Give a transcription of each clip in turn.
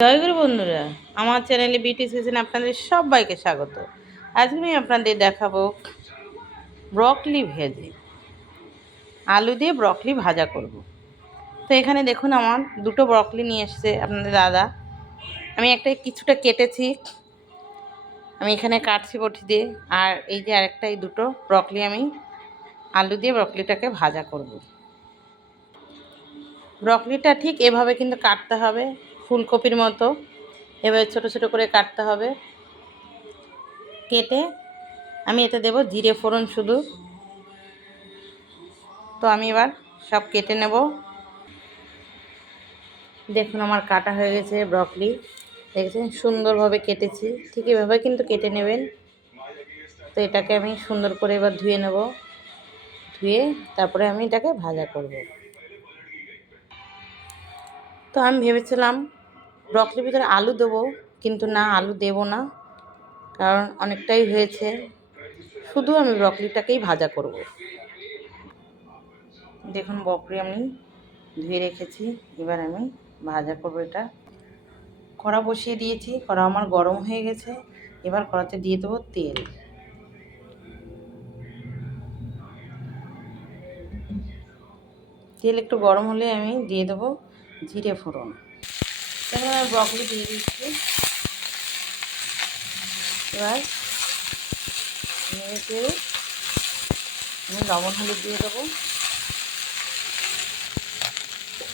জয়গুরু বন্ধুরা, আমার চ্যানেলে বিউটি সিজন আপনাদের সবাইকে স্বাগত। আজকে আমি আপনাদের দেখাবো ব্রকলি ভেজে, আলু দিয়ে ব্রকলি ভাজা করব। তো এখানে দেখুন আমার দুটো ব্রকলি নিয়ে এসছে আপনাদের দাদা। আমি কিছুটা কেটেছি, আমি এখানে কাটছি বটি দিয়ে। আর এই যে আরেকটা, এই দুটো ব্রকলি আমি আলু দিয়ে ব্রকলিটাকে ভাজা করব। ব্রকলিটা ঠিক এভাবে কিন্তু কাটতে হবে, ফুলকপির মতো এভাবে ছোট ছোট করে কাটতে হবে। কেটে আমি এতে দেব জিরে ফোড়ন শুধু। তো আমি এবার সব কেটে নেব। দেখুন আমার কাটা হয়ে গেছে ব্রকলি, দেখেছেন সুন্দরভাবে কেটেছি। ঠিক এভাবে কিন্তু কেটে নেবেন। তো এটাকে আমি সুন্দর করে এবার ধুয়ে নেব। ধুয়ে তারপরে আমি এটাকে ভাজা করব। তো আমি ভেবেছিলাম ব্রকলির ভিতরে আলু দেবো, কিন্তু না, আলু দেব না, কারণ অনেকটাই হয়েছে। শুধু আমি ব্রকলিটাকেই ভাজা করব। দেখুন ব্রকলি আমি ধুয়ে রেখেছি, এবার আমি ভাজা করবো এটা। কড়া বসিয়ে দিয়েছি, কড়া আমার গরম হয়ে গেছে। এবার কড়াতে দিয়ে দেবো তেল। তেল একটু গরম হলে আমি দিয়ে দেবো জিরে ফোড়ন। এখন আমি ব্রকলি দিয়ে দিচ্ছি। এবার নেড়ে চেড়ে আমি লবণ হলুদ দিয়ে দেবো।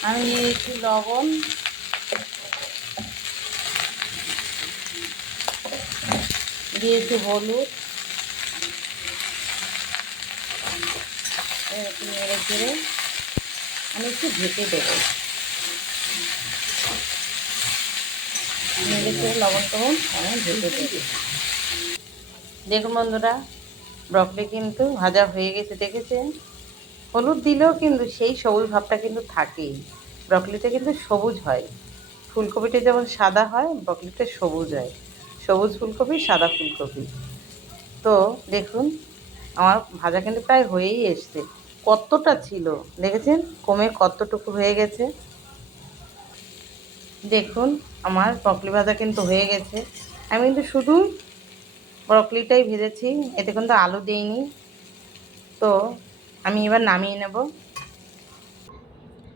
আমি নিয়ে দিচ্ছি লবণ, দিয়েছি হলুদ। একটু নেড়ে চেড়ে আমি একটু ঢেকে দেবো। নেড়ে চেড়ে লবণ টবণ আমি ঢেকে দেবো। দেখুন বন্ধুরা, ব্রকলি কিন্তু ভাজা হয়ে গেছে, দেখেছেন? হলুদ দিলেও কিন্তু সেই সবুজ ভাবটা কিন্তু থাকেই। ব্রকলিতে কিন্তু সবুজ হয়। ফুলকপিটা যেমন সাদা হয়, ব্রকলিতে সবুজ হয়। সবুজ ফুলকপি, সাদা ফুলকপি। তো দেখুন আমার ভাজা কিন্তু প্রায় হয়েই এসছে। কতটা ছিল দেখেছেন, কমে কতটুকু হয়ে গেছে। দেখুন আমার ব্রকলি ভাজা কিন্তু হয়ে গেছে। আমি কিন্তু শুধু ব্রকলিটাই ভেজেছি, এতে কিন্তু আলু দিইনি। তো আমি এবার নামিয়ে নেব।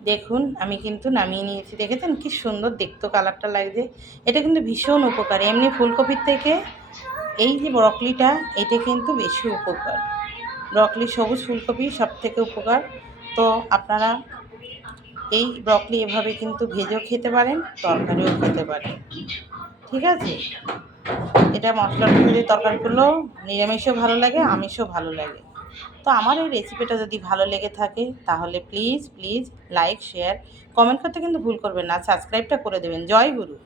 দেখুন আমি কিন্তু নামিয়ে নিয়েছি, দেখেছেন কি সুন্দর দেখতে কালারটা লাগছে। এটা কিন্তু ভীষণ উপকারী, এমনি ফুলকপির থেকে এই যে ব্রকলিটা, এটা কিন্তু বেশি উপকার। ব্রকলি সবুজ ফুলকপি সব থেকে উপকার। তো আপনারা এই ব্রকলি এভাবে কিন্তু ভেজেও খেতে পারেন, তরকারিও খেতে পারেন, ঠিক আছে? এটা মশলার দিয়ে তরকারি করলেও নিরামিষও ভালো লাগে, আমিষও ভালো লাগে। তো আমার এই রেসিপিটা যদি ভালো লেগে থাকে তাহলে please please like, share, comment করতে কিন্তু ভুল করবেন না। সাবস্ক্রাইবটা করে দেবেন। জয় গুরু।